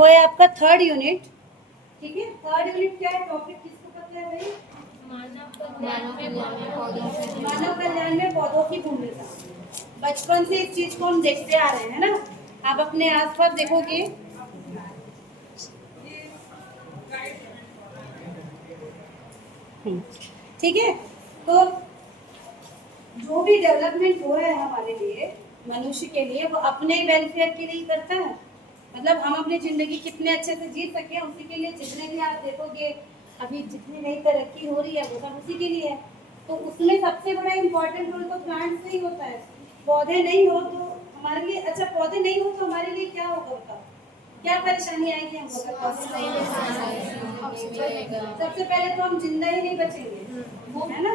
वो है आपका थर्ड यूनिट। ठीक है, थर्ड यूनिट क्या है, टॉपिक किसको पता है भाई? मानव कल्याण में पौधों की भूमिका। बचपन से इस चीज को हम देखते आ रहे हैं ना, आप अपने आसपास देखोगे। ठीक है, तो जो भी डेवलपमेंट हो रहा है हमारे लिए, मनुष्य के लिए, वो अपने वेलफेयर के लिए करता है। मतलब हम अपनी जिंदगी कितने अच्छे से जी सके उसी के लिए। जितने भी आप देखोगे अभी जितनी नई तरक्की हो रही है वो सब उसी के लिए है। तो उसमें सबसे बड़ा इम्पोर्टेंट रोल तो प्लांट्स से ही होता है। पौधे नहीं हो तो हमारे लिए, अच्छा पौधे नहीं हो तो हमारे लिए क्या होगा बताओ, क्या परेशानी आएगी हमको? सबसे पहले तो हम जिंदा ही नहीं बचेंगे, है ना।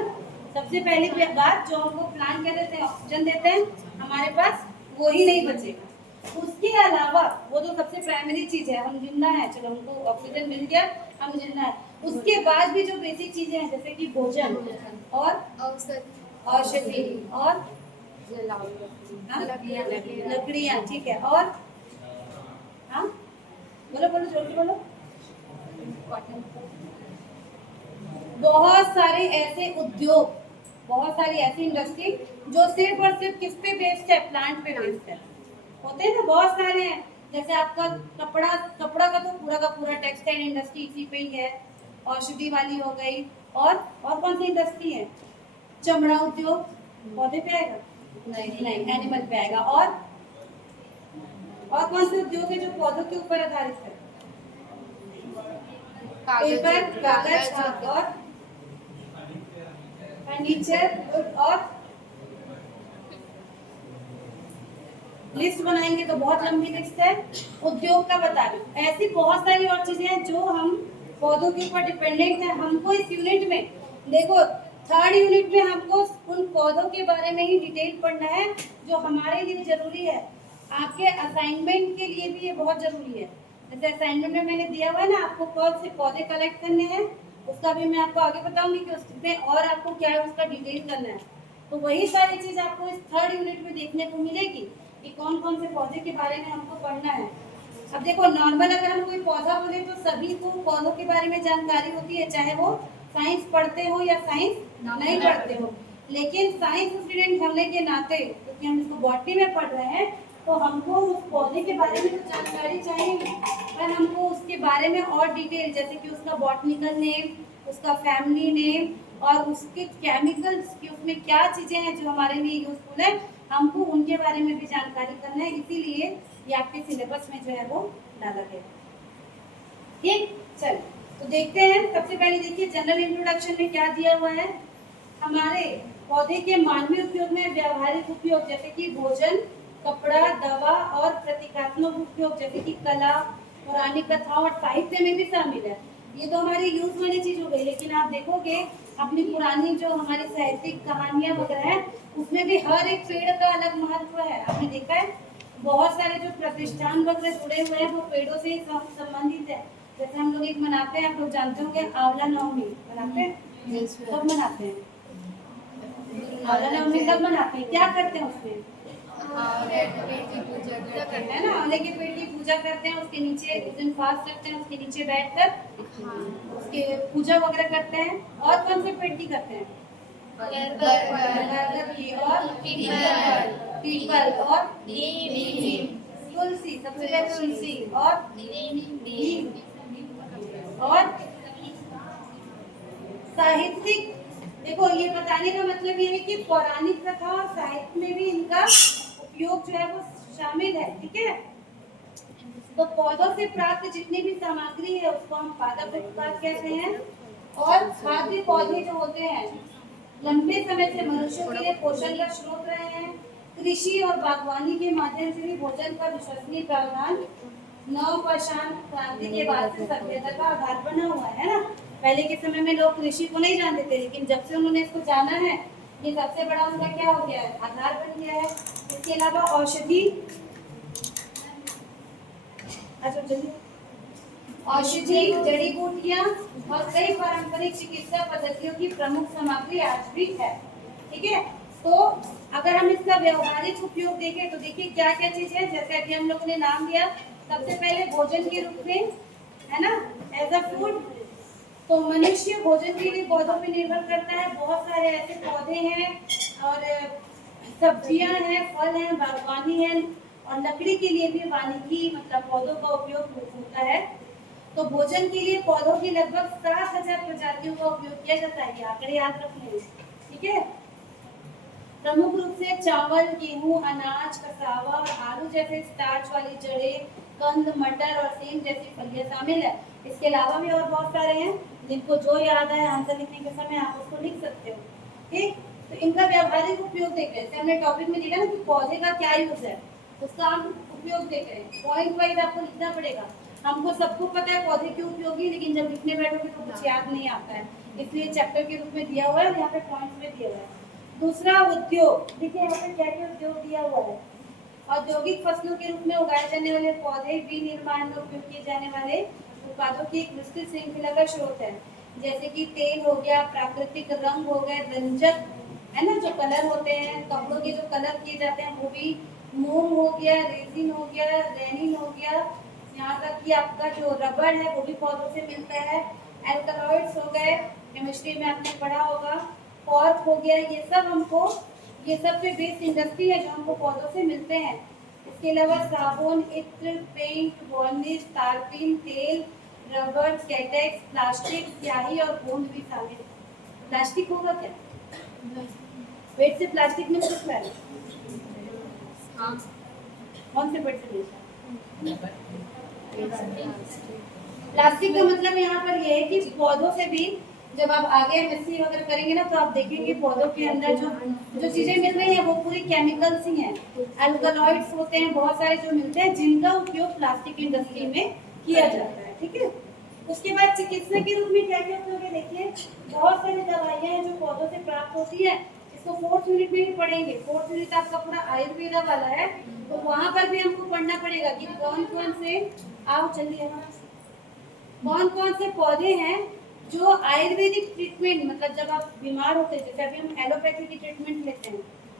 सबसे पहली बात जो हमको प्लांट क्या देते हैं, ऑक्सीजन देते हैं, हमारे पास वो ही नहीं बचेगा। उसके अलावा वो तो सबसे प्राइमरी चीज है, हम जिंदा हैं, चलो हमको ऑक्सीजन मिल गया, हम जिंदा हैं। उसके बाद भी जो बेसिक चीजें हैं जैसे कि भोजन और औषधि और लकड़ियाँ, ठीक है, और हाँ बोलो बोलो जोर से बोलो। बहुत सारे ऐसे उद्योग, बहुत सारी ऐसी इंडस्ट्री जो सिर्फ और सिर्फ किस पे बेस्ड है, प्लांट पे बेस्ड है। होते हैं ना बहुत सारे हैं, जैसे आपका कपड़ा का तो पूरा का पूरा टेक्सटाइल इंडस्ट्री इसी पे ही है। औषधि वाली हो गई, और कौन सी इंडस्ट्री है? चमड़ा उद्योग पौधे पे आएगा? नहीं, एनिमल पे आएगा। और कौन से उद्योग है जो पौधों के ऊपर आधारित है? पेपर, कागज और फर्नीचर। और लिस्ट बनाएंगे तो बहुत लंबी लिस्ट है, उद्योग का बता रही। ऐसी बहुत सारी और चीजें हैं जो हम पौधों के ऊपर डिपेंडेंट है। हमको इस यूनिट में देखो, थर्ड यूनिट में हमको उन पौधों के बारे में ही डिटेल पढ़ना है जो हमारे लिए जरूरी है। आपके असाइनमेंट के लिए भी ये बहुत जरूरी है। जैसे असाइनमेंट में मैंने दिया हुआ है ना, आपको कौन से पौधे कलेक्ट करने हैं, उसका भी मैं आपको आगे बताऊंगी कि उसमें और आपको क्या है उसका डिटेल करना है। तो वही सारी चीज आपको इस थर्ड यूनिट में देखने को मिलेगी कि कौन कौन से पौधे के बारे में हमको पढ़ना है। अब देखो, नॉर्मल अगर हम कोई पौधा बोले तो सभी को पौधों के बारे में जानकारी होती है, चाहे वो साइंस पढ़ते हो या साइंस नहीं पढ़ते हो। लेकिन साइंस स्टूडेंट होने के नाते, क्योंकि हम इसको बॉटनी में पढ़ रहे हैं, तो हमको उस पौधे के बारे में तो जानकारी चाहिए, पर हमको उसके बारे में और डिटेल, जैसे कि उसका बॉटनिकल नेम, उसका फैमिली नेम और उसके केमिकल्स की उसमें क्या चीज़ें हैं जो हमारे लिए यूजफुल है, हमको उनके बारे में भी जानकारी करना है। इसीलिए ये आपके सिलेबस में जो है वो डाला गया। ठीक, चल तो देखते हैं। सबसे पहले देखिए जनरल इंट्रोडक्शन में क्या दिया हुआ है। हमारे पौधे के मानवीय उपयोग में व्यावहारिक उपयोग जैसे कि भोजन, कपड़ा, दवा और प्रतीकात्मक उपयोग जैसे कि कला, पौराणिक कथाओं और साहित्य में भी शामिल है। ये तो हमारी यूज वाली चीज हो गई, लेकिन आप देखोगे अपनी पुरानी जो हमारी साहित्यिक कहानियां वगैरह है उसमें भी हर एक पेड़ का अलग महत्व है। आपने देखा है बहुत सारे जो प्रतिष्ठान वगैरह जुड़े हुए हैं वो पेड़ों से ही संबंधित है। जैसे हम लोग एक मनाते हैं, आप लोग जानते होंगे, आंवला नवमी मनाते हैं। कब मनाते हैं आंवला नवमी? कब मनाते हैं, क्या करते हैं उसमें? है ना, आंवले के पेड़ की पूजा करते हैं, उसके नीचे उस दिन फास्ट रखते हैं, उसके नीचे बैठकर उसके पूजा वगैरह करते हैं। और कौन से पेड़ की करते हैं? बरगद की और पीपल और तुलसी, सबसे पहले तुलसी और नीम। और साहित्यिक, देखो ये बताने का मतलब ये है कि पौराणिक कथा और साहित्य में भी इनका उपयोग जो है वो शामिल है। ठीक है, तो पौधों से प्राप्त जितनी भी सामग्री है उसको हम पादप उत्पाद कहते हैं। और खाद्य पौधे जो होते हैं लंबे समय से मनुष्यों के लिए पोषण का स्रोत रहे हैं। कृषि और बागवानी के माध्यम से भी भोजन का विश्वसनीय प्रावधान नवपाषाण क्रांति के बाद से सभ्यता का आधार बना हुआ है ना। पहले के समय में लोग कृषि को नहीं जानते थे, लेकिन जब से उन्होंने इसको जाना है ये सबसे बड़ा उनका क्या हो गया है, आधार बन गया है। इसके अलावा औषधि, औषधि, जड़ी बूटियां और कई पारंपरिक चिकित्सा पद्धतियों की प्रमुख सामग्री आज भी है। ठीक है, तो अगर हम इसका व्यवहारिक उपयोग देखें तो देखिए क्या क्या चीज है। जैसे अभी हम लोगों ने नाम दिया सबसे पहले भोजन के रूप में, है ना, एज अ फूड। तो मनुष्य भोजन के लिए पौधों पर निर्भर करता है। बहुत सारे ऐसे पौधे हैं और सब्जियां हैं, फल हैं, बागवानी है, और लकड़ी के लिए भी वानिकी मतलब पौधों का उपयोग होता है। तो भोजन के लिए पौधों की लगभग 7,000 प्रजातियों का उपयोग किया जाता है। ये आंकड़े याद रखने हैं, ठीक है। प्रमुख रूप से चावल, गेहूं, अनाज, कसावा और आलू जैसे स्टार्च वाली जड़ें, कंद, मटर और सेम जैसी फलियां शामिल है। इसके अलावा भी और बहुत सारे हैं, जिनको जो याद है आंसर लिखने के समय आप उसको लिख सकते हो, ठीक। तो इनका व्यावहारिक उपयोग देख रहे हैं। हमने टॉपिक में लिखा ना कि पौधे का क्या यूज है, उसका हम उपयोग देख रहे हैं। पॉइंट वाइज आपको लिखना पड़ेगा। हमको सबको पता है पौधे क्यों उपयोगी, लेकिन जब लिखने बैठोगे तो कुछ याद नहीं आता है, इसलिए चैप्टर के रूप में दिया हुआ है और यहाँ पे पॉइंट्स में दिया हुआ है। दूसरा, उद्योग। देखिए यहाँ पे क्या क्या उद्योग दिया हुआ है। औद्योगिक फसलों के रूप में उगाए जाने वाले पौधे विनिर्माण में उपयोग किए जाने वाले उत्पादों की एक विस्तृत श्रृंखला का स्रोत है। जैसे कि तेल हो गया, प्राकृतिक रंग हो गए, रंजक, है ना, जो कलर होते हैं, कपड़ों के जो कलर किए जाते हैं वो भी, मोम हो गया, रेजिन हो गया, रेनिन हो गया, यहाँ तक कि आपका जो रबड़ है वो भी पौधों से मिलता है। एल्कलॉइड्स हो गए, केमिस्ट्री में आपने पढ़ा होगा। कॉर्क हो गया, ये सब हमको, ये सब पे बेस्ड इंडस्ट्री है जो हमको पौधों से मिलते हैं। इसके अलावा साबुन, इत्र, पेंट, वार्निश, तारपीन, तेल, रबर, कैटेक्स, प्लास्टिक, स्याही और गोंद भी शामिल है। प्लास्टिक होगा क्या? पेट से प्लास्टिक में कुछ है? हाँ। कौन से पेट से मिलता है? प्लास्टिक का मतलब यहाँ पर ये है कि पौधों से भी, जब आप आगे एमएससी वगैरह करेंगे ना तो आप देखेंगे पौधों के अंदर जो चीजें मिल रही हैं वो पूरी केमिकल्स ही हैं। अल्कलॉइड्स होते हैं बहुत सारे जो मिलते हैं, जिनका उपयोग प्लास्टिक इंडस्ट्री में किया जाता है, ठीक है। उसके बाद चिकित्सा के रूप में क्या क्या उपयोग है, देखिए बहुत सारी दवाइयाँ हैं जो पौधों से प्राप्त होती है। इसको 4th यूनिट में भी पढ़ेंगे। 4th यूनिट आपका पूरा आयुर्वेदा वाला है, तो वहाँ पर भी हमको पढ़ना पड़ेगा कि कौन कौन से, आओ चलिए, कौन कौन से पौधे हैं जो आयुर्वेदिक ट्रीटमेंट, मतलब जब आप बीमार होते हैं, जैसे अभी हम एलोपैथी की ट्रीटमेंट लेते हैं,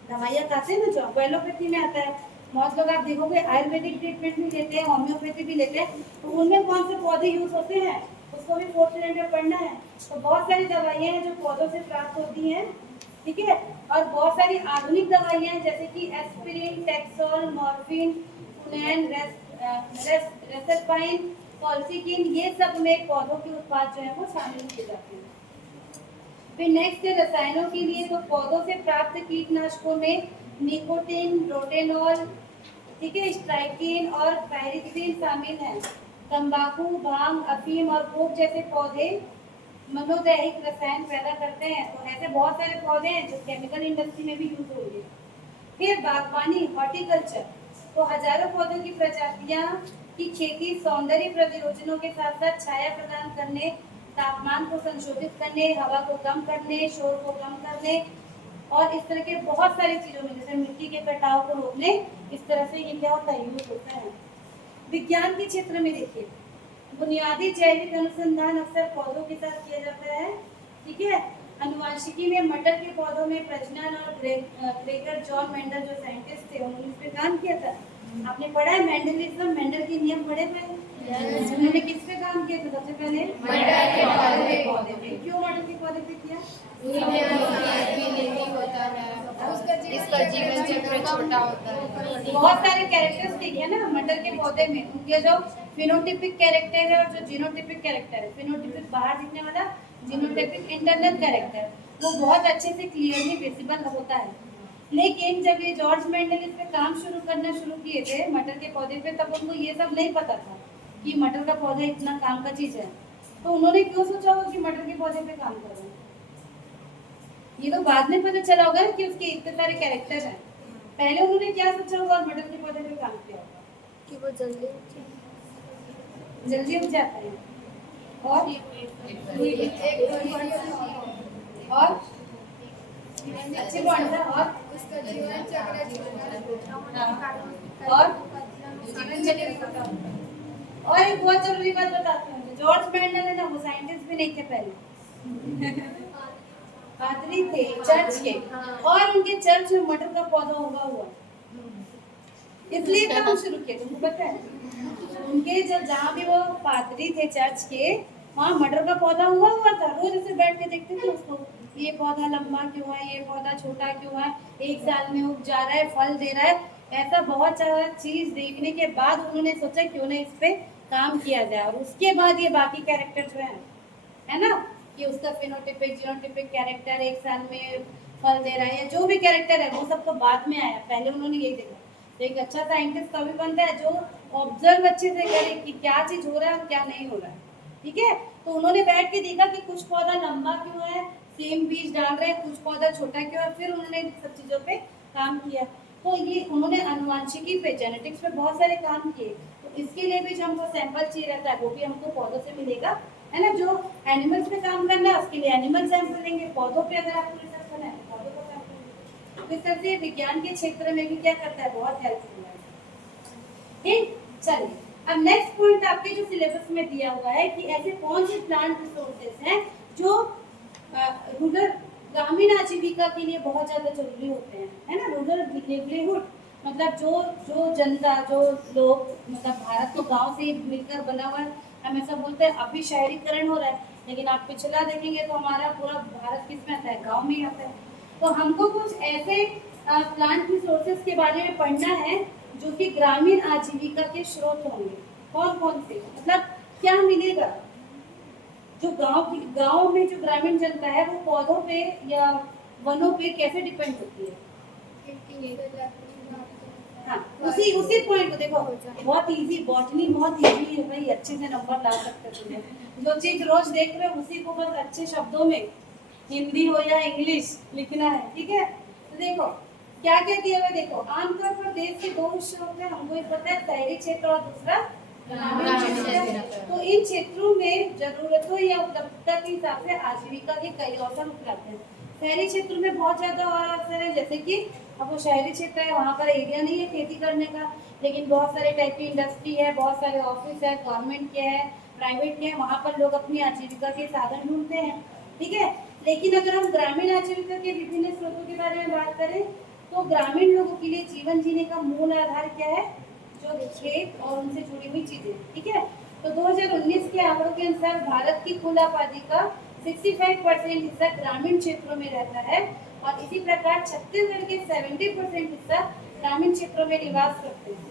दवाइयाँ खाते हैं ना, जो आपको एलोपैथी में आता है। बहुत लोग आप देखोगे आयुर्वेदिक ट्रीटमेंट भी लेते हैं, होम्योपैथी भी लेते हैं, तो उनमें कौन से पौधे यूज होते हैं उसको भी 4th यूनिट में पढ़ना है। तो बहुत सारी दवाइयाँ हैं जो पौधों से प्राप्त होती हैं, ठीक है। और बहुत सारी आधुनिक दवाइयाँ हैं जैसे कि एस्पिरिन, टेक्सोल, मॉर्फिन, फुनैन, रेसरपाइन, कॉल्सिकिन, ये सब में पौधों के उत्पाद जो है वो शामिल किए जाते हैं। फिर नेक्स्ट है रसायनों के लिए, तो पौधों से प्राप्त कीटनाशकों में निकोटीन, रोटेनॉल, ठीक है, स्ट्राइकिन और पायरिथ्रिन शामिल हैं। तंबाकू, भांग, अफीम और कोक जैसे पौधे मनोदैहिक रसायन पैदा करते हैं। तो ऐसे बहुत सारे पौधे हैं जो केमिकल इंडस्ट्री में भी यूज होंगे। फिर बागवानी, हॉर्टिकल्चर, तो हजारों पौधों की प्रजातियां की खेती सौंदर्य प्रयोजनों के साथ साथ छाया प्रदान करने, तापमान को संशोधित करने, हवा को कम करने, शोर को कम करने और इस तरह के बहुत सारी चीजों में, जैसे मिट्टी के कटाव को रोकने, इस तरह से ये क्या होता है, यूज होता है। विज्ञान के क्षेत्र में देखिए, बुनियादी जैविक अनुसंधान अक्सर पौधों के साथ किया जाता है, ठीक है। अनुवांशिकी में मटर के पौधों में प्रजनन और ग्रेगर जॉन मेंडल जो साइंटिस्ट थे उन्होंने इस पे काम किया था। आपने पढ़ा है मेंडलिज्म, मेंडल के नियम पढ़े हुए? उन्होंने किस पे काम किया था सबसे पहले? मटर के पौधे पे। क्यों मटर के पौधे पे किया? इसका जीवन चक्र छोटा होता है। बहुत सारे कैरेक्टरिस्टिक है ना मटर के पौधे में, उनके जो फिनोटिपिक कैरेक्टर है और जो जीनोटिपिक कैरेक्टर है, फिनोटिपिक बाहर दिखने वाला, जीनोटिपिक इंटरनल कैरेक्टर, वो बहुत अच्छे से क्लियरली विजिबल होता है। लेकिन जब ये जॉर्ज मेंडल इस पे काम करना शुरू किए थे मटर के पौधे पे, तब उनको ये सब नहीं पता था कि मटर का पौधा इतना काम का चीज है। तो उन्होंने क्यों सोचा होगा कि मटर के पौधे पे काम कर रहे हैं? ये तो बाद में पता चला होगा कि उसके इतने सारे कैरेक्टर हैं। पहले उन्होंने क्या सोचा होगा मटर के पौधे पे काम किया होगा कि वो जल्दी उग जाता है और अच्छी पॉइंट है। और उसका जीवन चक्र और जीवन चक्र। और एक बहुत जरूरी बात बताती हूँ, जॉर्ज मेंडल है ना, वो साइंटिस्ट भी नहीं थे पहले, पादरी थे चर्च के, और उनके चर्च में मटर का पौधा उगा हुआ, इसलिए काम शुरू किया। तुमको पता है? उनके जब जहाँ भी वो पादरी थे चर्च के, वहाँ मटर का पौधा हुआ हुआ था। रोज ऐसे बैठ के देखते थे उसको, ये पौधा लंबा क्यों है, ये पौधा छोटा क्यों है, एक साल में उग जा रहा है, फल दे रहा है। ऐसा बहुत सारा चीज देखने के बाद उन्होंने सोचा क्यों ना इस पे काम किया जाए, और उसके बाद ये बाकी कैरेक्टर जो है ना, कि उसका फिनोटिपिक जीनोटिपिक कैरेक्टर एक साल में फल दे रहा है, या जो भी कैरेक्टर है वो सब तो बाद में आया, पहले उन्होंने यही देखा। तो एक अच्छा साइंटिस्ट तभी बनता है जो ऑब्जर्व अच्छे से करे कि क्या चीज हो रहा है और क्या नहीं हो रहा है, ठीक है। तो उन्होंने बैठ के देखा कि कुछ पौधा लंबा क्यों है, सेम बीज डाल रहे हैं, कुछ पौधा छोटा क्यों है, फिर उन्होंने सब चीजों पे काम किया। तो ये उन्होंने अनुवांशिकी पे, जेनेटिक्स पे बहुत सारे काम किए। तो इसके लिए भी जो हमको सैंपल चाहिए रहता है वो भी हमको पौधों से मिलेगा, है ना। जो एनिमल्स पे काम करना है उसके लिए एनिमल सैंपल लेंगे, पौधों पे अगर आपको रिसर्च करना है पौधों का सैंपल लेंगे। तो इस तरह से विज्ञान के क्षेत्र में भी क्या करता है, बहुत हेल्पफुल है। ठीक, चलिए अब नेक्स्ट पॉइंट आपके जो सिलेबस में दिया हुआ है कि ऐसे कौन से प्लांट रिसोर्सेज हैं जो रूरल ग्रामीण आजीविका के लिए बहुत ज़्यादा जरूरी होते हैं, है ना। रूरल लिवलीहुड मतलब जो जो जनता, जो लोग, मतलब भारत तो गांव से ही मिलकर बना हुआ है। हम ऐसा बोलते हैं अभी शहरीकरण हो रहा है, लेकिन आप पिछला देखेंगे तो हमारा पूरा भारत किस में आता है, गाँव में ही आता है। तो हमको कुछ ऐसे प्लांट रिसोर्सेज के बारे में पढ़ना है जो कि ग्रामीण आजीविका के स्रोत होंगे। कौन कौन से, मतलब क्या मिलेगा जो गांव में जो ग्रामीण जनता है वो पौधों पे या वनों पे कैसे डिपेंड होती है। हाँ, उसी उसी पॉइंट को देखो, बहुत इजी, बॉटनी बहुत इजी है भाई, अच्छे से नंबर ला सकते हो तुम्हें। जो चीज रोज देख रहे हो उसी को बस अच्छे शब्दों में, हिंदी हो या इंग्लिश, लिखना है, ठीक है। तो देखो क्या क्या दिया हुआ है, देखो आमतौर पर देश के दो हिस्से होते हैं, हमको ये पता है, शहरी क्षेत्र और दूसरा ग्रामीण क्षेत्र। तो इन क्षेत्रों में जरूरतों या उपलब्धता के हिसाब से आजीविका के कई अवसर उपलब्ध हैं। शहरी क्षेत्र में बहुत ज्यादा अवसर है, जैसे कि अब वो शहरी क्षेत्र है, वहाँ पर एरिया नहीं है खेती करने का, लेकिन बहुत सारे टाइप की इंडस्ट्री है, बहुत सारे ऑफिस है, गवर्नमेंट के है, प्राइवेट के है, वहाँ पर लोग अपनी आजीविका के साधन ढूंढते हैं, ठीक है। लेकिन अगर हम ग्रामीण आजीविका के विभिन्न स्रोतों के बारे में बात करें तो ग्रामीण लोगों के लिए जीवन जीने का मूल आधार क्या है, जो खेत और उनसे जुड़ी हुई चीजें, ठीक है। तो 2019 के आंकड़ों के अनुसार भारत की कुल आबादी का 65% हिस्सा ग्रामीण क्षेत्रों में रहता है, और इसी प्रकार छत्तीसगढ़ के 70% हिस्सा ग्रामीण क्षेत्रों में निवास करते हैं।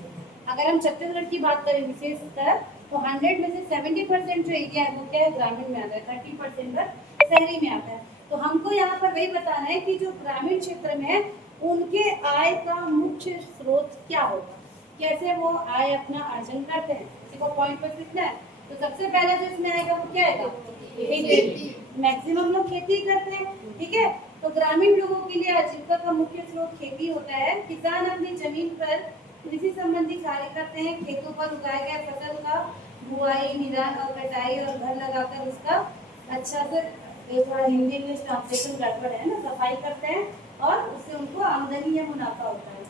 अगर हम छत्तीसगढ़ की बात करें विशेषकर तो 100 में से 70% जो एरिया है वो क्या है, ग्रामीण में आता है, 30% शहरी में आता है। तो हमको यहाँ पर वही बताना है कि जो ग्रामीण क्षेत्र में है उनके आय का मुख्य स्रोत क्या होगा, कैसे वो आय अपना अर्जन करते हैं, इसी को पॉइंट पर लिखना है। तो सबसे पहला जो इसमें आएगा वो क्या आएगा, खेती। मैक्सिमम लोग खेती करते हैं, ठीक है। तो ग्रामीण लोगों के लिए आजीविका का मुख्य स्रोत खेती होता है। किसान अपनी जमीन पर कृषि संबंधी कार्य करते हैं, खेतों पर उगाए गए फसल का बुआई, निराई और कटाई और घर लगाकर उसका अच्छा से, थोड़ा हिंदी इंग्लिश ट्रांसलेशन गड़बड़ है ना, सफाई करते हैं और उससे उनको आमदनी या मुनाफा होता है।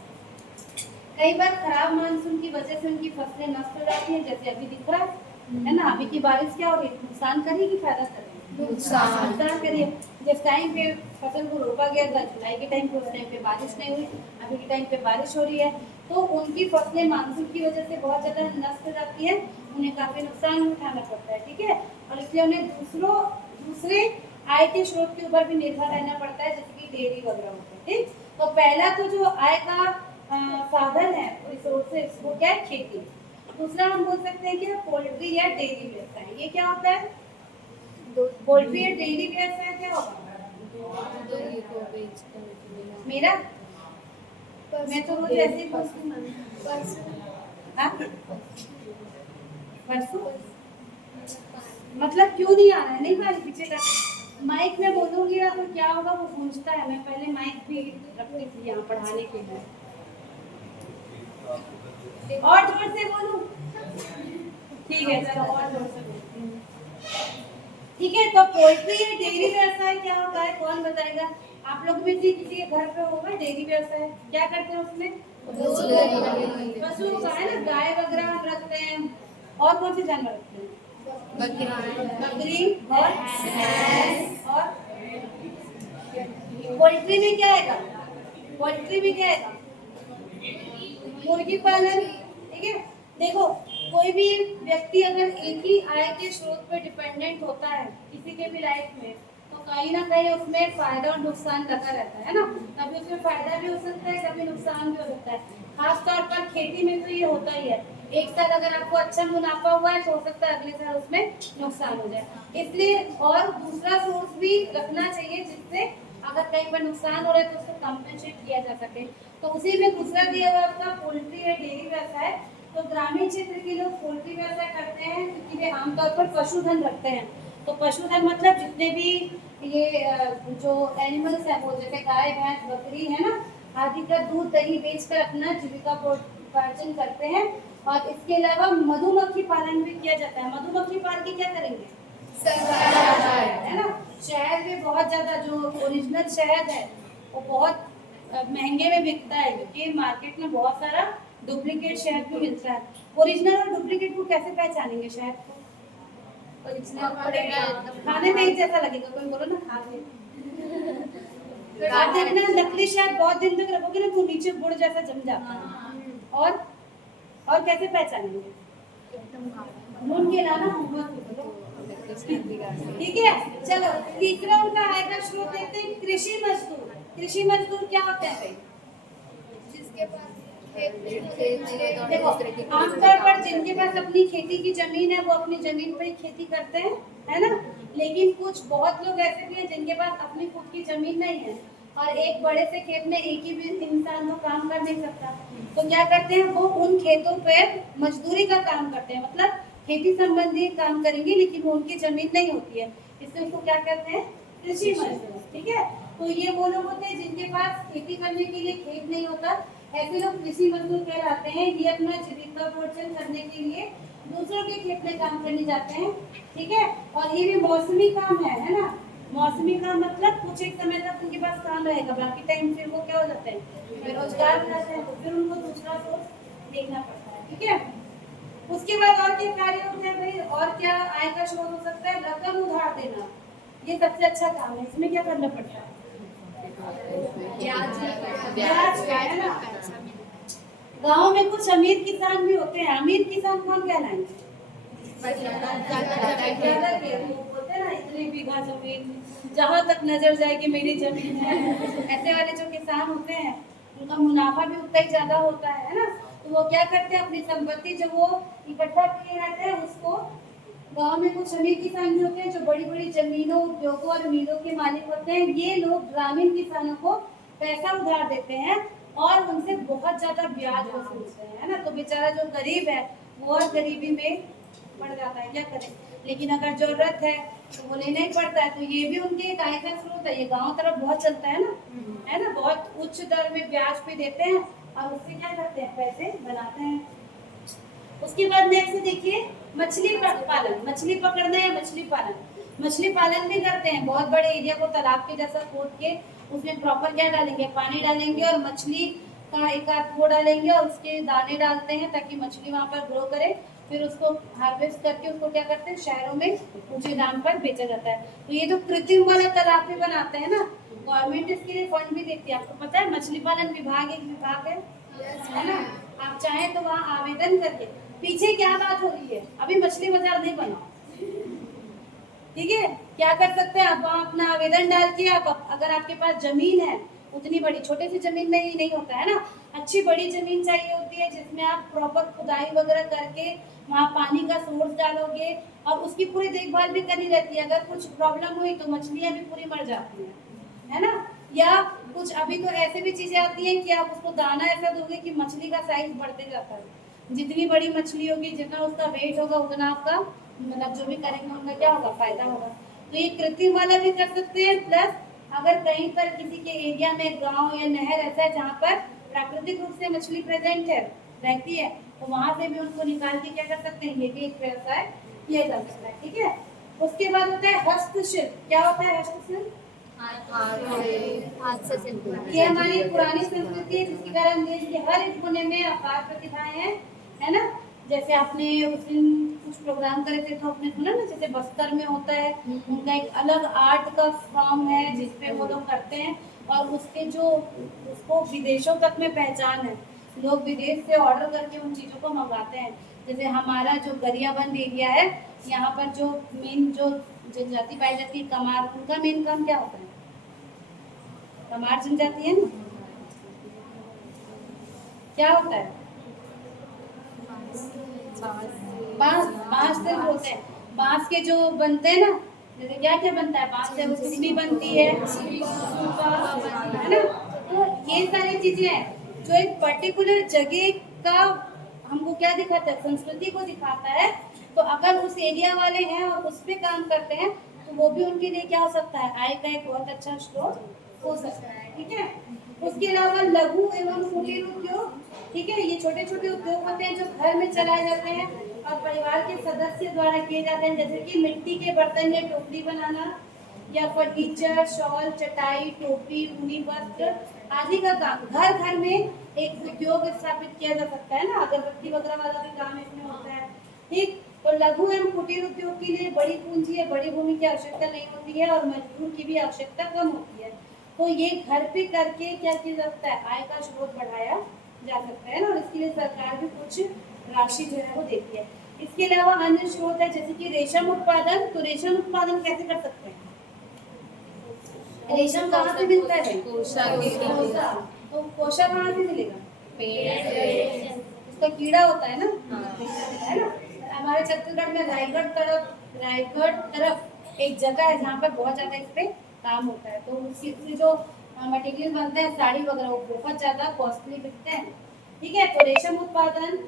कई बार खराब मानसून की वजह से उनकी फसलें नष्ट हो जाती हैं, जैसे अभी दिख रहा है ना, अभी की बारिश क्या हो रही है, नुकसान करेगी फायदा करेगी, नुकसान करिए। जिस टाइम पे फसल को रोपा गया था जुलाई के टाइम पे, उस टाइम पे बारिश नहीं हुई, अभी के टाइम पे बारिश हो रही है, तो उनकी फसलें मानसून की वजह से बहुत ज्यादा नष्ट हो जाती है, उन्हें काफी नुकसान उठाना पड़ता है, ठीक है। और इसलिए उन्हें दूसरे आय के स्रोत के ऊपर भी निर्भर रहना पड़ता है, जैसे कि डेयरी वगैरह होता है, ठीक। तो पहला तो जो आय का साधन है, रिसोर्सेस, वो क्या है, खेती। दूसरा हम बोल सकते हैं कि पोल्ट्री या डेयरी व्यवसाय। ये क्या होता है, पोल्ट्री या डेयरी व्यवसाय क्या होगा, मेरा, मैं तो रोज ऐसे ही बोलती हूँ, परसों मतलब क्यों नहीं आ रहा है, नहीं पारी पीछे का माइक में बोलूंगी ना तो क्या होगा, वो पूछता है। मैं पहले माइक भी रखती थी यहाँ पढ़ाने के लिए, और जोर से बोलूं, ठीक है चलो और जोर से बोलती हूँ, ठीक है। तो पोल्ट्री या डेयरी व्यवसाय क्या होता है, कौन बताएगा। आप लोग में से किसी के घर पे होगा डेयरी व्यवसाय, क्या करते हैं उसमें, पशु का, है ना, गाय वगैरह हम रखते हैं, और कौन से जानवर रखते हैं, बकरी और भैंस। और पोल्ट्री में क्या आएगा, पोल्ट्री में क्या आएगा, मुर्गी पालन, ठीक है। देखो कोई भी व्यक्ति अगर एक ही आय के स्रोत पर डिपेंडेंट होता है किसी के भी लाइफ में, तो कहीं ना कहीं उसमें फायदा और नुकसान लगा रहता है ना। कभी उसमें फायदा भी हो सकता है, कभी नुकसान भी हो सकता है। खास तौर पर खेती में तो ये होता ही है। एक साल अगर आपको अच्छा मुनाफा हुआ है तो हो सकता है अगले साल उसमें नुकसान हो जाए। इसलिए और दूसरा सोर्स भी रखना चाहिए जिससे अगर कहीं पर नुकसान हो रहा है तो उसको कंपेंसेट किया जा सके। तो उसी में दूसरा दिया हुआ आपका पोल्ट्री या डेयरी व्यवसाय। तो ग्रामीण क्षेत्र के लोग पोल्ट्री व्यवसाय करते हैं क्योंकि वे आमतौर पर पशुधन रखते हैं। तो पशुधन मतलब जितने भी ये जो एनिमल्स है वो जैसे गाय भैंस बकरी है ना आदि का दूध दही बेचकर अपना जीविका उपार्जन करते हैं। और इसके अलावा मधुमक्खी पालन भी किया जाता है। मधुमक्खी पाल के क्या करेंगे, है ना। शहद में बहुत ज्यादा जो ओरिजिनल शहद है वो बहुत महंगे में बिकता है क्योंकि मार्केट में बहुत सारा डुप्लीकेट शहद भी मिलता है। ओरिजिनल और डुप्लीकेट को कैसे पहचानेंगे शहद को? ओरिजिनल पड़ेगा, खाने में एक जैसा लगेगा, कोई बोलो ना खा के आप देखना नकली शहद बहुत दिन तक रखोगे ना तो नीचे गुड़ जैसा जम जाता है। और कैसे पहचानेंगे? नून के लाना ठीक है। चलो तीसरा उनका आय का स्रोत देखते हैं, कृषि मजदूर। कृषि मजदूर क्या होते हैं भाई? जिसके पास देखो आमतौर पर जिनके पास अपनी खेती की जमीन है वो अपनी जमीन पर ही खेती करते हैं, है ना। लेकिन कुछ बहुत लोग ऐसे भी हैं जिनके पास अपनी खुद की जमीन नहीं है और एक बड़े से खेत में एक ही भी इंसान तो काम कर नहीं सकता। तो क्या करते हैं वो उन खेतों पर मजदूरी का काम करते हैं, मतलब खेती संबंधी काम करेंगे लेकिन वो उनकी जमीन नहीं होती है, इसलिए उसको क्या कहते हैं, कृषि मजदूर। ठीक है। तो ये वो लोग होते हैं जिनके पास खेती करने के लिए खेत नहीं होता, ऐसे लोग कृषि मजदूर कहलाते हैं। ये अपना जीविकोपार्जन करने के लिए दूसरों के खेत में काम करने जाते हैं। ठीक है। और ये भी मौसमी काम है ना। मौसमी काम मतलब कुछ एक समय तक उनके पास काम रहेगा, बाकी टाइम फिर वो क्या हो जाते हैं, बेरोजगार हो जाते हैं, तो फिर उनको दूसरा सोर्स देखना पड़ता है। ठीक है। उसके बाद और क्या कार्य होते हैं भाई, और क्या आय का स्रोत हो सकता है? रकम उधार देना, ये सबसे अच्छा काम है। इसमें क्या करना पड़ता है, ब्याज है ना। गाँव में कुछ अमीर किसान भी होते हैं। अमीर किसान कौन कहलाएंगे? बोलते हैं ना इतनी बीघा जमीन, जहाँ तक नजर जाएगी मेरी जमीन है। ऐसे वाले जो किसान होते हैं उनका मुनाफा भी उतना ही ज्यादा होता है ना। तो वो क्या करते हैं अपनी संपत्ति जो वो इकट्ठा किए रहते हैं उसको, गांव में कुछ अमीर किसान भी होते हैं जो बड़ी बड़ी जमीनों उद्योगों और मिलों के मालिक होते हैं। ये लोग ग्रामीण किसानों को पैसा उधार देते हैं और उनसे बहुत ज्यादा ब्याज वसूलते हैं, है ना। तो बेचारा जो गरीब है वो और गरीबी में पड़ जाता है, क्या करें। लेकिन अगर जरूरत है तो वो लेना ही पड़ता है। तो ये भी उनके एक आय का स्रोत है। ये गाँव तरफ बहुत चलता है ना, है ना। बहुत उच्च दर में ब्याज पे देते हैं और उससे क्या करते हैं, पैसे बनाते हैं। उसके बाद नेक्स्ट देखिए मछली पालन। मछली पकड़ना या मछली पालन, मछली पालन भी करते हैं। बहुत बड़े एरिया को तालाब के जैसा खोद के उसमें प्रॉपर क्या डालेंगे, पानी डालेंगे और मछली का एक आध वो डालेंगे और उसके दाने डालते हैं ताकि मछली वहाँ पर ग्रो करे। फिर उसको हार्वेस्ट करके उसको क्या करते हैं, शहरों में ऊंचे दाम पर बेचा जाता है। तो ये जो कृत्रिम वाला तालाब भी बनाते हैं ना, गवर्नमेंट इसके लिए फंड भी देती है। आपको पता है मछली पालन विभाग एक विभाग है ना। आप चाहें तो वहाँ आवेदन करके, पीछे क्या बात हो रही है, अभी मछली बाजार नहीं बना, ठीक है। क्या कर सकते हैं आप, वहाँ अपना आवेदन डाल के आप, अगर आपके पास जमीन है उतनी बड़ी, छोटी सी जमीन में ही नहीं होता है ना, अच्छी बड़ी जमीन चाहिए होती है जिसमें आप प्रॉपर खुदाई वगैरह करके वहाँ पानी का सोर्स डालोगे और उसकी पूरी देखभाल भी करनी रहती है। अगर कुछ प्रॉब्लम हुई तो मछलियाँ भी पूरी मर जाती हैं, है ना। या कुछ अभी तो ऐसे भी चीजें आती हैं कि आप उसको दाना ऐसा दोगे कि मछली का साइज बढ़ते जाता है। जितनी बड़ी मछली होगी जितना उसका वेट होगा उतना आपका मतलब जो भी करेंगे उनका क्या होगा, फायदा होगा। तो ये कृत्रिम वाला भी कर सकते हैं। प्लस अगर कहीं पर किसी के एरिया में गांव या नहर ऐसा है जहाँ पर प्राकृतिक रूप से मछली प्रेजेंट है रहती है तो वहां से भी उनको निकाल के क्या कर सकते हैं, ये भी एक व्यवसाय किया जा सकता है। ठीक है। उसके बाद होता है हस्तशिल्प। क्या होता है हस्तशिल्प? ये हमारी पुरानी संस्कृति है जिसके कारण देश के हर एक कोने में अपार प्रतिभाएं हैं, है ना। जैसे आपने उस दिन कुछ प्रोग्राम करे थे तो आपने सुना ना, जैसे बस्तर में होता है उनका एक अलग आर्ट का फॉर्म है जिसपे वो लोग करते हैं और उसके जो उसको विदेशों तक में पहचान है। लोग विदेश से ऑर्डर करके उन चीज़ों को मंगाते हैं। जैसे हमारा जो गरियाबंद एरिया है, यहाँ पर जो मेन जो जनजाति पाई जाती है कमार, उनका मेन काम क्या होता है? कमार जनजाति है ना, क्या होता है? बांस, बांस से बोलते हैं। बांस के जो बनते हैं ना, जैसे क्या क्या बनता है बांस से, वो सिल्ली बनती है ना। तो ये सारी चीजें हैं जो एक पर्टिकुलर जगह का हमको क्या दिखाता है, संस्कृति को दिखाता है। तो अगर उस एरिया वाले हैं और उस पे काम करते हैं तो वो भी उनके लिए क्या हो सकता है, आय का एक बहुत अच्छा स्रोत हो सकता है। ठीक है, उसके अलावा लघु एवं कुटीर उद्योग, ठीक है, ये छोटे छोटे उद्योग होते हैं जो घर में चलाए जाते हैं और परिवार के सदस्य द्वारा किए जाते हैं, जैसे कि मिट्टी के बर्तन या टोकरी बनाना, या फर्नीचर, शॉल, चटाई, टोपी, ऊनी वस्त्र आदि का काम घर घर में एक उद्योग स्थापित किया जा सकता है ना, अगरबत्ती वगैरह वाला भी काम इसमें होता है। ठीक, तो लघु एवं कुटीर उद्योग के लिए बड़ी पूंजी या बड़ी भूमि की आवश्यकता नहीं होती है और मजदूर की भी आवश्यकता कम होती है। तो ये घर पे करके क्या किया जा सकता है, आय का स्रोत बढ़ाया जा सकता है ना, और इसके लिए सरकार भी कुछ राशि जो है वो देती है। इसके अलावा अन्य स्रोत है जैसे कि रेशम उत्पादन। तो रेशम उत्पादन कैसे कर सकते हैं? रेशम कहाँ से मिलता है? कोशा। तो कोशा कहाँ से मिलेगा? उसका कीड़ा होता है ना, है ना। हमारे छत्तीसगढ़ में रायगढ़ तरफ एक जगह है जहाँ पर बहुत ज्यादा इस पे काम होता है। तो उससे जो मटेरियल बनते हैं साड़ी वगैरह, वो बहुत ज्यादा कॉस्टली बिकते हैं। ठीक है, तो रेशम उत्पादन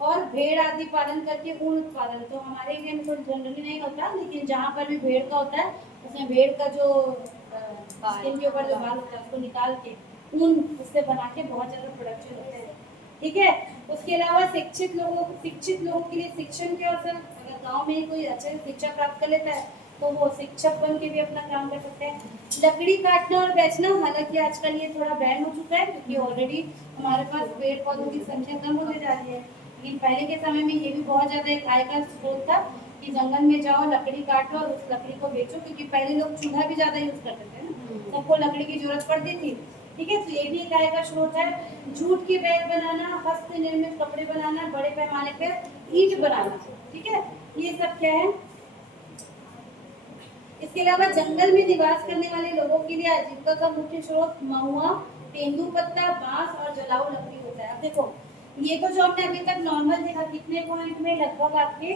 और भेड़ आदि पालन करके ऊन उत्पादन, तो हमारे एरिया में थोड़ा जनरली नहीं होता, लेकिन जहाँ पर भी भेड़ का होता है उसमें भेड़ का जो स्किन के ऊपर जो बाल होता है उसको निकाल के ऊन उससे बना के बहुत ज्यादा प्रोडक्शन होता है। ठीक है, उसके अलावा शिक्षित लोगों के लिए शिक्षण के अवसर, अगर गांव में कोई अच्छे शिक्षा प्राप्त कर लेता है तो वो शिक्षक बन के भी अपना काम कर सकते हैं। लकड़ी काटना और बेचना, हालांकि आजकल ये थोड़ा बैन हो चुका है क्योंकि ऑलरेडी हमारे पास पेड़ पौधों की संख्या कम होने जा रही है, लेकिन पहले के समय में ये भी बहुत ज्यादा एक आय का स्रोत था कि जंगल में जाओ, लकड़ी काटो और उस लकड़ी को बेचो, क्योंकि पहले लोग चूल्हा भी ज्यादा यूज करते थे ना, सबको लकड़ी की जरूरत पड़ती थी। ठीक है, तो ये भी एक आय का स्रोत है। जूट के बैग बनाना, हस्त निर्मित कपड़े बनाना, बड़े पैमाने पर ईंट बनाना। ठीक है, ये सब क्या है। इसके अलावा जंगल में निवास करने वाले लोगों के लिए आजीविका का मुख्य स्रोत महुआ, तेंदुपत्ता, बांस और जलाऊ लकड़ी होता है। अब देखो, ये तो जो हमने अभी तक नॉर्मल देखा, कितने पॉइंट में, लगभग आपके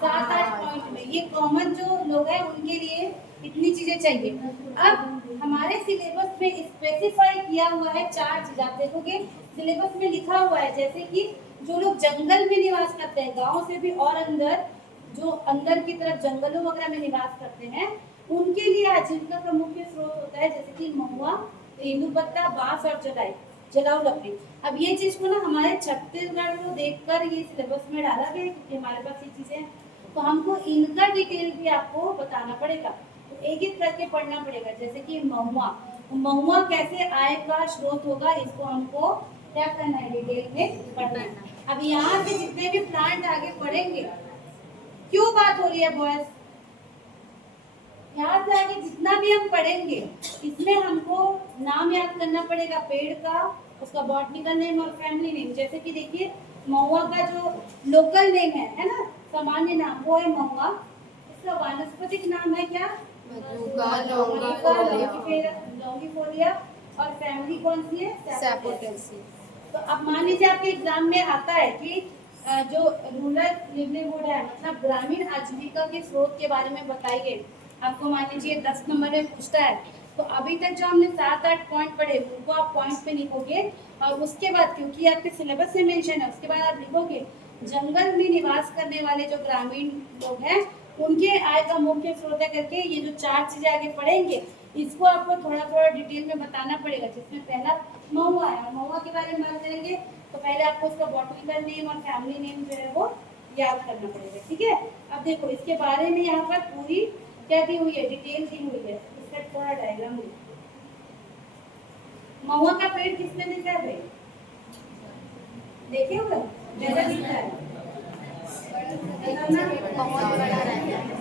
7-8 पॉइंट में, ये कॉमन जो लोग हैं उनके लिए इतनी चीजें चाहिए। अब हमारे सिलेबस में स्पेसिफाई किया हुआ है 4 चीज, आप देखोगे सिलेबस में लिखा हुआ है, जैसे कि जो लोग जंगल में निवास करते हैं, गाँव से भी और अंदर, जो अंदर की तरफ जंगलों वगैरह में निवास करते हैं, उनके लिए आजीविका का मुख्य स्रोत होता है जैसे कि महुआ, तेंदुपत्ता, बांस और जलाऊ लकड़ी। अब ये चीज को ना हमारे छत्तीसगढ़ को देखकर ये सिलेबस में डाला गया क्योंकि हमारे पास ये चीजें हैं, तो हमको इनका डिटेल भी आपको बताना पड़ेगा, तो एक एक करके पढ़ना पड़ेगा। जैसे कि महुआ कैसे आय का स्रोत होगा, इसको हमको क्या करना है, डिटेल में पढ़ना है। अब यहाँ से जितने भी प्लांट आगे पढ़ेंगे, क्यों बात हो रही है बॉयज, यहाँ से आगे जितना भी हम पढ़ेंगे इसमें हमको नाम याद करना पड़ेगा पेड़ का, उसका बॉटनिकल नेम और फैमिली नेम। जैसे कि देखिए, महुआ का जो लोकल नेम है ना, सामान्य नाम, वो है महुआ। इसका वानस्पतिक नाम है क्या, लॉन्गिफोलिया, और फैमिली कौन सी है, सैपोटेसी। तो अब मान लीजिए आपके एग्जाम में आता है कि जो रूरल लिवलीहुड है, मतलब ग्रामीण आजीविका के स्रोत के बारे में बताइए, आपको मान लीजिए 10 नंबर में पूछता है, तो अभी तक जो हमने 7-8 पॉइंट पढ़े उनको आप पॉइंट पे लिखोगे, और उसके बाद क्योंकि आपके सिलेबस में मेंशन है, उसके बाद आप लिखोगे जंगल में निवास करने वाले जो ग्रामीण लोग हैं उनके आय का मुख्य स्रोत है करके, ये जो 4 चीजें आगे पढ़ेंगे इसको आपको थोड़ा थोड़ा डिटेल में बताना पड़ेगा। जिसमें पहला महुआ है, महुआ के बारे में बात करेंगे तो पहले आपको उसका बॉटनिकल नेम और फैमिली नेम जो है वो याद करना पड़ेगा। ठीक है, अब देखो इसके बारे में यहाँ पर पूरी क्या दी हुई है, डिटेल दी हुई है। इसका थोड़ा डायग्राम दी, महुआ का पेड़ किसमें दिखा है भाई, देखे होगा जैसा दिखता है, बहुत बड़ा रहता है।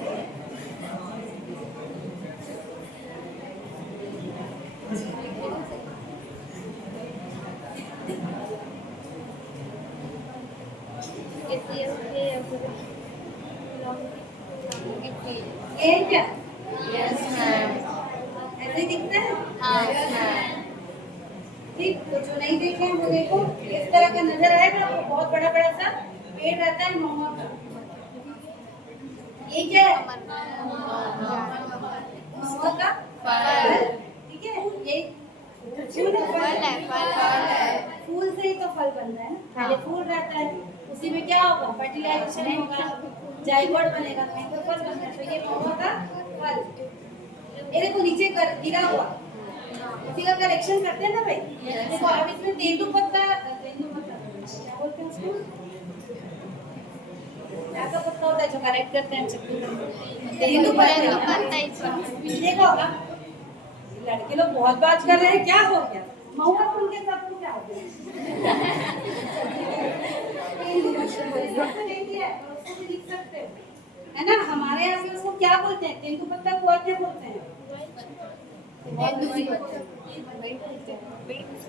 ये है क्या? Yes ma'am. ऐसे ही दिखता है? हाँ मैम। ठीक, तो जो नहीं देखे हैं वो देखो, इस तरह का नजर आएगा आपको, बहुत बड़ा बड़ा सा पेड़ रहता है महुआ का। ये क्या है? महुआ का फल। ठीक है, ये फूल है, फल है। फल है। फूल से ही तो फल बनता है ना, पहले फूल रहता है, उसी में क्या होगा, फर्टिलाइजेशन होगा, जाइगोट बनेगा, फिर तो फल बनता है। तो ये महुआ का फल, ये देखो नीचे गिरा हुआ, उसी का करेक्शन करते हैं ना भाई। देखो अब इसमें तेंदूपत्ता क्या बोलते हैं उसको, क्या का पत्ता होता है जो करेक्ट करते हैं चक्कू, तेंदूपत्ता। देखो अब लड़के लोग बहुत बात कर रहे हैं, क्या हो गया, महुआ फूल के सबको क्या हो गया, तेंदूपत्ता नहीं दिया है, और उसको भी लिख सकते हो, है ना। हमारे यहाँ पे उसको क्या बोलते हैं, तेंदूपत्ता को और क्या बोलते हैं,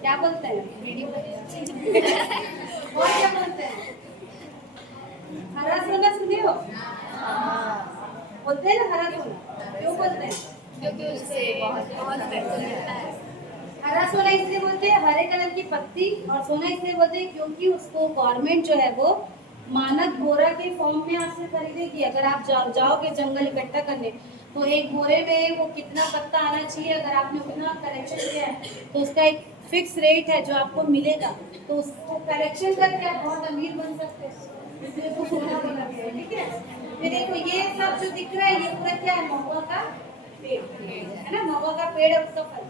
क्या बोलते हैं, और क्या बोलते हैं, हरा सोना सुने हो, बोलते हैं ना हरा सोना, क्यों बोलते हैं, क्योंकि उससे बहुत बेहतर रहता है। हरा सोना इसलिए बोलते हैं, हरे कलर की पत्ती, और सोना इसलिए बोलते हैं क्योंकि उसको गवर्नमेंट जो है वो मानक बोरा के फॉर्म में आपसे खरीदेगी। अगर आप जाओगे जंगल इकट्ठा करने, तो एक बोरे में वो कितना पत्ता आना चाहिए, अगर आपने उतना करेक्शन किया है तो उसका एक फिक्स रेट है जो आपको मिलेगा, तो उसको करेक्शन करके आप बहुत अमीर बन सकते हैं, इसलिए उसको सोना बोला गया है। ठीक है, फिर देखो ये सब जो दिख रहा है ये पूरा क्या है, महुआ का पेड़ है ना, महुआ का पेड़ है, उसका फल।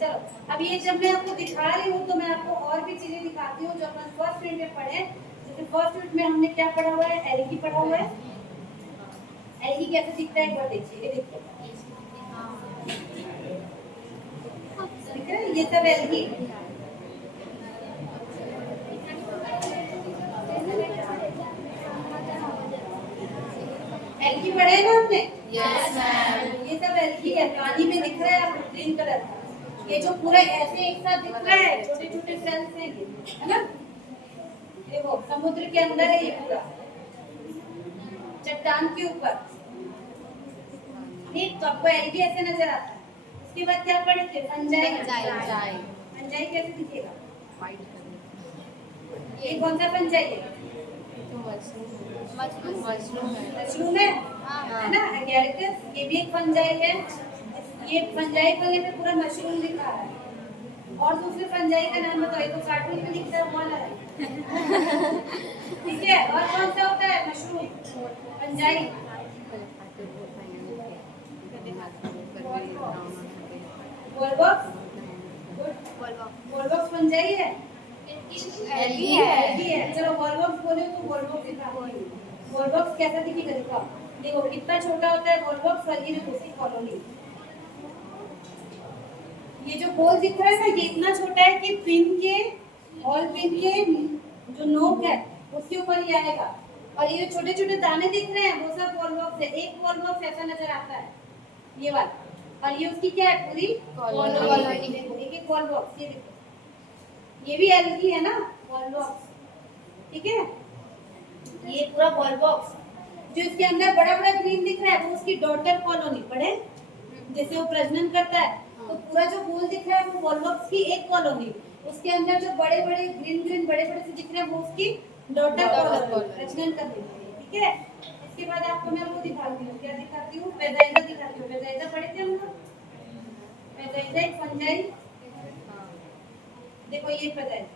चलो अब ये जब मैं आपको दिखा रही हूँ तो मैं आपको और भी चीजें दिखाती हूँ जो अपन फर्स्ट यूनिट में पढ़े। जैसे फर्स्ट यूनिट में हमने क्या पढ़ा हुआ है, एल्गी पढ़ा हुआ है। एल्गी कैसे दिखता है एक बार देखिए, ये देखिए, ठीक है, ये सब एल्गी। एल्गी पढ़े ना हमने, यस मैम। ये सब एल्गी है, पानी में दिख रहा है आपको ग्रीन कलर का, ये जो पूरा ऐसे एक साथ दिख रहा है, छोटे छोटे सेल्स हैं ये, है ना। देखो समुद्र के अंदर है ये पूरा, चट्टान के ऊपर, ठीक। तो आपको एल्गी ऐसे नजर आता है। उसके बाद क्या पढ़े थे, फंजाई। फंजाई कैसे दिखेगा, ये कौन सा फंजाई है, मशरूम है ना, एगेरिकस, ये भी एक फंजाई है। ये फंजाई पल्ले पे पूरा मशरूम लिखा है। और दूसरे फंजाई का नाम बताओ, ये तो कार्टून में लिखता है वाला है, ठीक है। और कौन सा होता है, मशरूम, फंजाई। वॉलबॉक्स फंजाई है, एल्गी है। एल्गी है। चलो वॉलबॉक्स बोले तो वॉलबॉक्स दिखाती हूँ। वॉलबॉक्स कैसा दिखेगा, दिखाओ, देखो कितना छोटा होता है वॉलबॉक्स, और ये देखो उसकी कॉलोनी, ये जो गोल दिख रहा है ना, ये इतना छोटा है कि पिन के, और पिन के जो नोक है उसके ऊपर ही आएगा, और ये छोटे छोटे दाने दिख रहे हैं वो सब वॉलबॉक्स है। एक वॉलबॉक्स ऐसा नजर आता है, ये वाला, और ये उसकी क्या है, पूरी कॉलोनी। देखो एक एक वॉलबॉक्स, ये देखो, ये भी एल्गी है ना, वॉलबॉक्स, ठीक है। ये पूरा वॉलबॉक्स, जो इसके अंदर बड़ा बड़ा ग्रीन दिख रहा है वो उसकी डॉटर कॉलोनी, पढ़े, जैसे वो प्रजनन करता है तो पूरा जो गोल दिख रहा है वो वॉलबॉक्स की एक कॉलोनी, उसके अंदर जो बड़े बड़े ग्रीन ग्रीन बड़े बड़े से दिख रहे हैं वो उसकी डॉटर कॉलोनी, प्रजनन करने के लिए, ठीक है। इसके बाद आपको मैं वो दिखाती हूँ, क्या दिखाती हूँ, पेदाइजा दिखाती हूँ। पेदाइजा पढ़े थे हम लोग, पेदाइजा एक फंजाई, देखो ये पेदाइजा,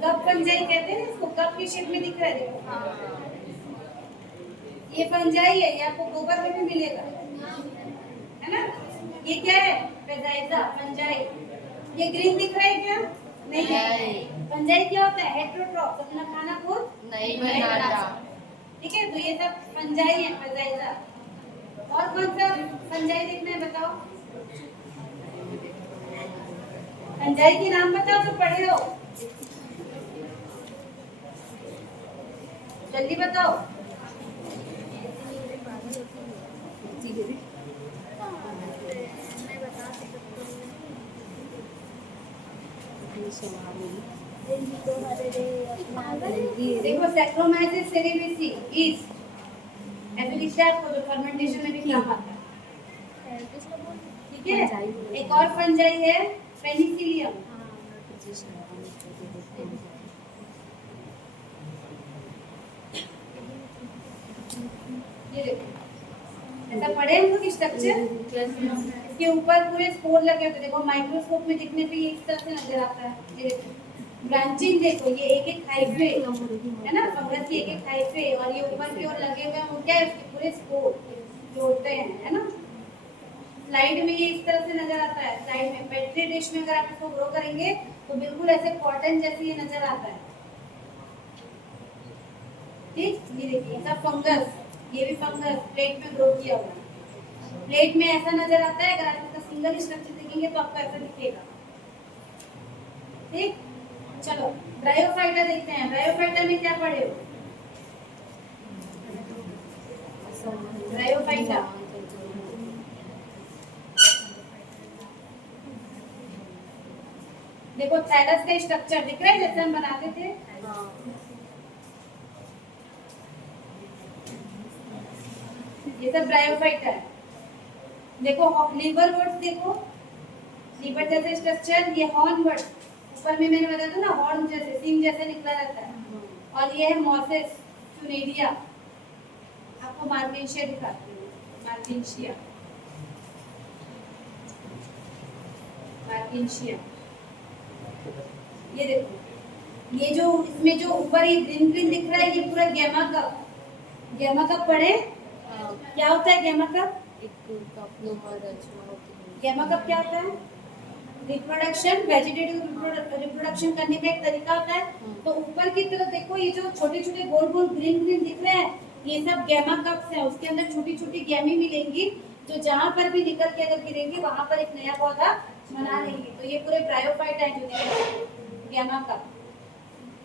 कप फंजाई कहते हैं इसको, कप की शेप में दिख रहा है, देखो ये फंजाई है, ये आपको गोबर में भी मिलेगा, है ना। ये क्या है, पेदाइजा, फंजाई। ये ग्रीन दिख रहा है क्या, नहीं है। फंजाई क्या होता है, हेटेरोट्रॉफ, अपना खाना खुद नहीं बनाता, ठीक है। तो ये सब फंजाई है, पेदाइजा। और कौन सा फंजाई दिखना है बताओ, फंजाई के नाम बताओ जो पढ़े हो, जल्दी बताओ। देखो सैक्रोमाइसिस सेरेविसी इज, ऐसे दिखता है आपको, जो फर्मेंटेशन में भी काम आता है। ठीक है, एक और फंजाई है पेनिसिलियम। ये देखो, ऐसा पढ़े हम लोग स्ट्रक्चर, इसके ऊपर पूरे स्पोर लगे होते हैं। देखो माइक्रोस्कोप में दिखने पे ये इस तरह से नजर आता है। ये देखो ब्रांचिंग, देखो ये एक एक हाइफे है ना, फंगस की एक एक हाइफे, और ये ऊपर की ओर लगे हुए हैं वो क्या है, उसके पूरे स्पोर जो होते हैं, है ना। स्लाइड में ये इस तरह से नजर आता है। स्लाइड में पेट्री डिश में अगर आप इसको ग्रो करेंगे तो बिल्कुल ऐसे कॉटन जैसे ये नजर आता है। ठीक, ये देखिए सब फंगस, ये भी फंगस प्लेट में ग्रो किया हुआ है। प्लेट में ऐसा नजर आता है, अगर आप इसका सिंगल स्ट्रक्चर देखेंगे तो आपको ऐसा दिखेगा। ठीक, चलो ब्रायोफाइटा देखते हैं। ब्रायोफाइटा में क्या पढ़े हो? ब्रायोफाइटा देखो, थैलस का स्ट्रक्चर दिख रहा है जैसे हम बनाते थे। ये सब ब्रायोफाइटा है। देखो लीवर वर्ड्स, देखो लीवर जैसे स्ट्रक्चर, ये हॉर्न वर्ड, ऊपर में मैंने बताया था ना हॉर्न जैसे, सिंग जैसे निकला रहता है। और ये है मॉसेस फ्यूनेरिया। आपको मार्केशिया दिखाती हूँ, मार्केशिया, मार्केशिया। ये देखो, ये जो इसमें जो ऊपर ये ग्रीन ग्रीन दिख रहा है, ये पूरा गैमा कप। गैमा कप पढ़े? क्या होता है गैमा कप? गैमा कप क्या होता है? रिप्रोडक्शन, वेजिटेटिव रिप्रोडक्शन करने का एक तरीका होता है। तो ऊपर की तरफ देखो, ये जो छोटे छोटे गोल गोल ग्रीन ग्रीन दिख रहे हैं, ये सब गैमा कप्स हैं। उसके अंदर छोटी छोटी गैमी मिलेंगी, जो जहाँ पर भी निकल के अगर गिरेंगी वहां पर एक नया पौधा बना लेंगी। तो ये पूरे ब्रायोफाइटा है जो दिख रहे हैं, गैमा कप।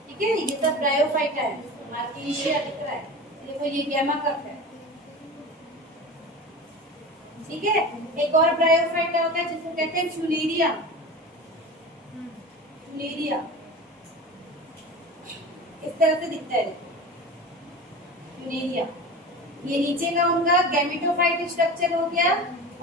ठीक है, ये सब ब्रायोफाइटा है। मार्केशिया दिख रहा है, देखो ये गैमा कप है। ठीक है, एक और ब्रायोफाइटा होता है जिसको कहते हैं फ्यूनेरिया। फ्यूनेरिया इस तरह से दिखता है फ्यूनेरिया। ये नीचे का उनका गैमेटोफाइट स्ट्रक्चर हो गया,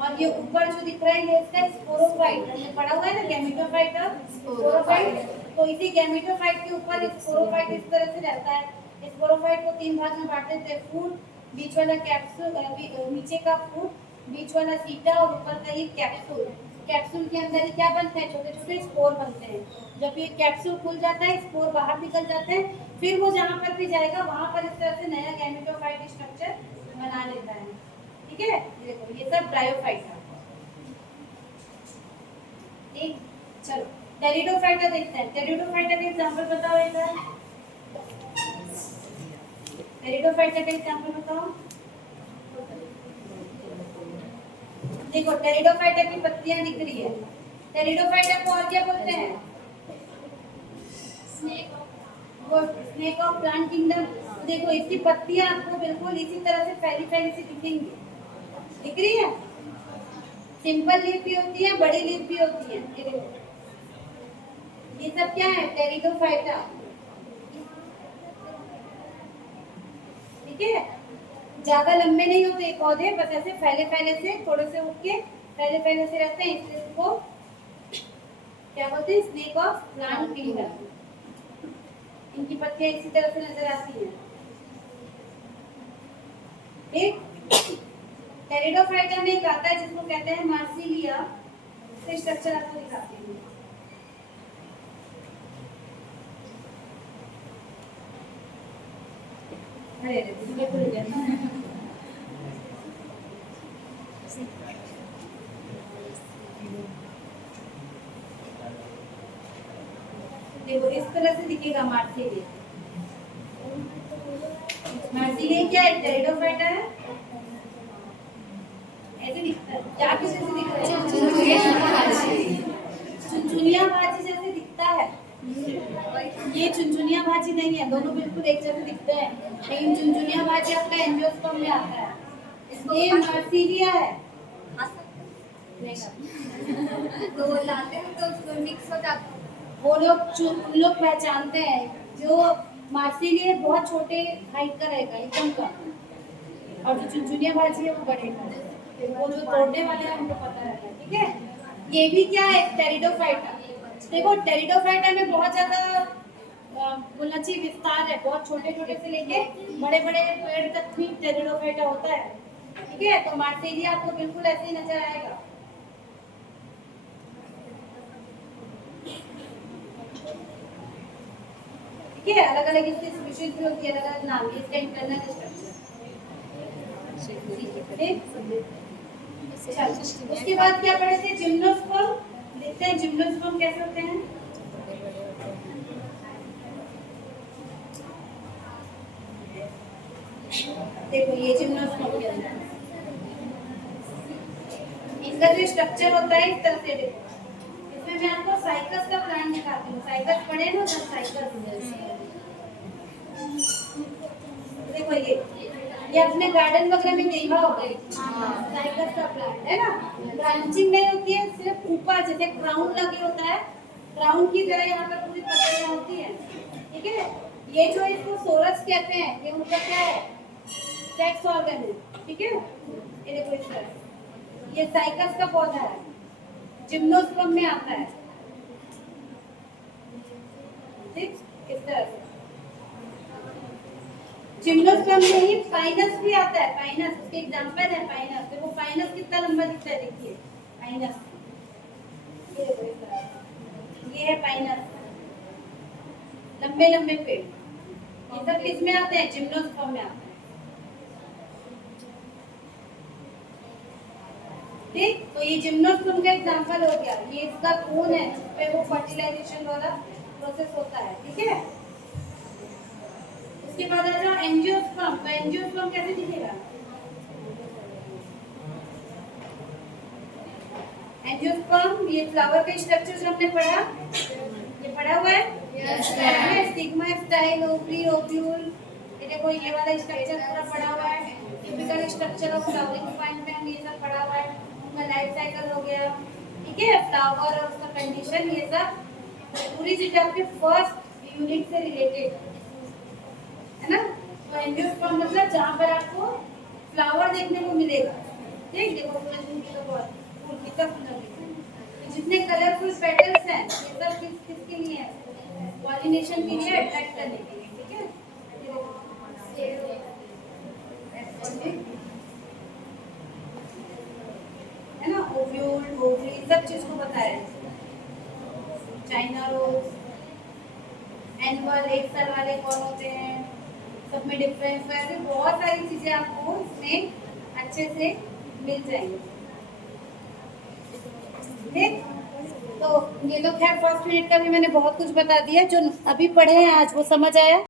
और ये ऊपर जो दिख रहा है ये इसका स्पोरोफाइट। हमने पढ़ा हुआ है ना गैमेटोफाइट और स्पोरोफाइट। तो इसी गैमेटोफाइट के ऊपर स्पोरोफाइट इस तरह से रहता है। स्पोरोफाइट को 3 भाग में बांट देते हैं, फूड, बीच वाला कैप्सूल, नीचे का फूड, बीच वाला सीटा, और ऊपर का ये कैप्सूल। कैप्सूल के अंदर ही क्या बनते हैं, छोटे छोटे स्पोर बनते हैं। जब ये कैप्सूल खुल जाता है, स्पोर बाहर निकल जाते हैं, फिर वो जहाँ पर भी जाएगा वहां पर इस तरह से नया गैमेटोफाइट स्ट्रक्चर बना लेता है। ठीक है, देखो ये सब ब्रायोफाइट है। ठीक, चलो टेरिडोफाइटा देखते हैं। टेरिडोफाइटा का एग्जांपल बताओ एक बार। टेरिडोफाइटा का एग्जांपल बताओ। देखो टेरिडोफाइटा की पत्तियां दिख रही है। टेरिडोफाइटा को और क्या बोलते हैं? Snake of plant kingdom. देखो इसकी पत्तियां आपको बिल्कुल इसी तरह से फैली फैली सी दिखेंगी, दिख रही है। सिंपल लीफ भी होती है, बड़ी लीफ भी होती है। ये देखो, ये सब क्या है? टेरिडोफाइटा। ठीक है, ज्यादा लंबे नहीं होते पौधे, बस ऐसे फैले फैले से, थोड़े से उठ के फैले फैले से रहते हैं, इसलिए इसको क्या बोलते हैं? Snake of plant kingdom. इनकी पत्तियां इसी तरह से नजर आती हैं। ठीक, टेरिडोफाइटा में एक आता है जिसको कहते हैं मार्सिलिया। इसका स्ट्रक्चर आपको दिखाती हूँ। अरे अरे भूल गया। देखो इस तरह से दिखेगा मार्सिलिया। मार्सिलिया क्या है? टेरिडोफाइटा है, ऐसे दिखता है। क्या किस जैसे दिखता है? चुनचुनिया भाजी जैसे दिखता है। ये चुनचुनिया भाजी नहीं है, दोनों बिल्कुल एक जैसे दिखते हैं, लेकिन चुनचुनिया भाजी आपका एंजियोस्पर्म में आता है। ये मार्सिलिया है। तो वो लाते हैं तो उसको मिक्स हो जाता है। वो लोग उन लोग पहचानते हैं जो मार्सिलिया बहुत छोटे हाइट का रहेगा, एकदम कम। और जो चुनचुनिया बाजी है वो बड़े का है। वो जो तोड़ने वाले हैं उनको पता रहता है, ठीक है। ये भी क्या है, टेरिडोफाइटा। देखो टेरिडोफाइटा में बहुत ज्यादा बोलना चाहिए विस्तार है, बहुत छोटे छोटे से लेके बड़े बड़े पेड़ तक भी टेरिडोफाइटा होता है, ठीक है। तो मार्सेलिया आपको बिल्कुल ऐसे ही नजर आएगा। ठीक है, अलग अलग इसकी स्पीशीज भी होती है, अलग अलग नाम, इसका इंटरनल स्ट्रक्चर। उसके बाद क्या पढ़े थे, जिम्नोस्पर्म। देखते हैं जिम्नोस्पर्म कैसे होते हैं। देखो ये जिम्नोस्पर्म के अंदर इनका जो स्ट्रक्चर होता है इस तरह से, देखो इसमें मैं आपको साइकस का प्लान दिखाती हूँ। साइकस पढ़े ना, साइकस। देखो ये अपने गार्डन वगैरह में देखा होगा, साइकस का प्लांट है ना। ब्रांचिंग नहीं होती है, सिर्फ ऊपर जैसे क्राउन लगे होता है, क्राउन की तरह यहाँ पर पूरी पत्तियां होती हैं, ठीक है। ये जो इसको सोरस कहते हैं, ये उनका क्या है, सेक्स ऑर्गन है, ठीक है। ये देखो इस तरह, ये साइकस का पौधा है, जिम्नोस्पर्म में आता है, ठीक, इस तरह से। जिम्नोस्पर्म में ही पाइनस भी आता है, पाइनस उसके एग्जांपल है पाइनस। देखो पाइनस कितना लंबा दिखता है, देखिए पाइनस, ये देखो इस तरह, ये है पाइनस, लंबे लंबे पेड़। ये सब किसमें आते हैं, जिम्नोस्पर्म में आते हैं, ठीक। तो ये जिम्नोस्पर्म का एग्जांपल हो गया। ये इसका कोन है जिसपे वो फर्टिलाइजेशन वाला प्रोसेस होता है, ठीक है। उसके बाद आ जाओ एंजियोस्पर्म। तो एंजियोस्पर्म कैसे दिखेगा, एंजियोस्पर्म ये फ्लावर का स्ट्रक्चर जो हमने पढ़ा, ये पढ़ा हुआ है, स्टिग्मा, स्टाइल, ओवरी, ओव्यूल। ये देखो ये वाला स्ट्रक्चर पूरा पढ़ा हुआ है। Typical structure of flowering point में हम ये सब पढ़ा हुआ है। उनका लाइफ साइकिल हो गया, ठीक है, फ्लावर और उसका कंडीशन, ये सब पूरी चीजें आपके फर्स्ट यूनिट से रिलेटेड है ना। तो एंजियोस्पर्म मतलब जहाँ पर आपको फ्लावर देखने को मिलेगा, ठीक। देखो सूरजमुखी का बहुत फूल कितना सुंदर दिखता है। जितने कलरफुल पेटल्स हैं ये सब किसके लिए है, पॉलिनेशन के लिए, अट्रैक्ट करने के लिए, ठीक है। है ना, ओव्यूल, ओवरी, सब चीज को बताया। चाइना रोज, एनुअल, एक साल वाले कौन होते हैं, सब में डिफरेंस है। ऐसे बहुत सारी चीजें आपको इसमें अच्छे से मिल जाएंगी, ठीक। तो ये तो खैर फर्स्ट यूनिट का भी मैंने बहुत कुछ बता दिया। जो अभी पढ़े हैं आज वो समझ आया।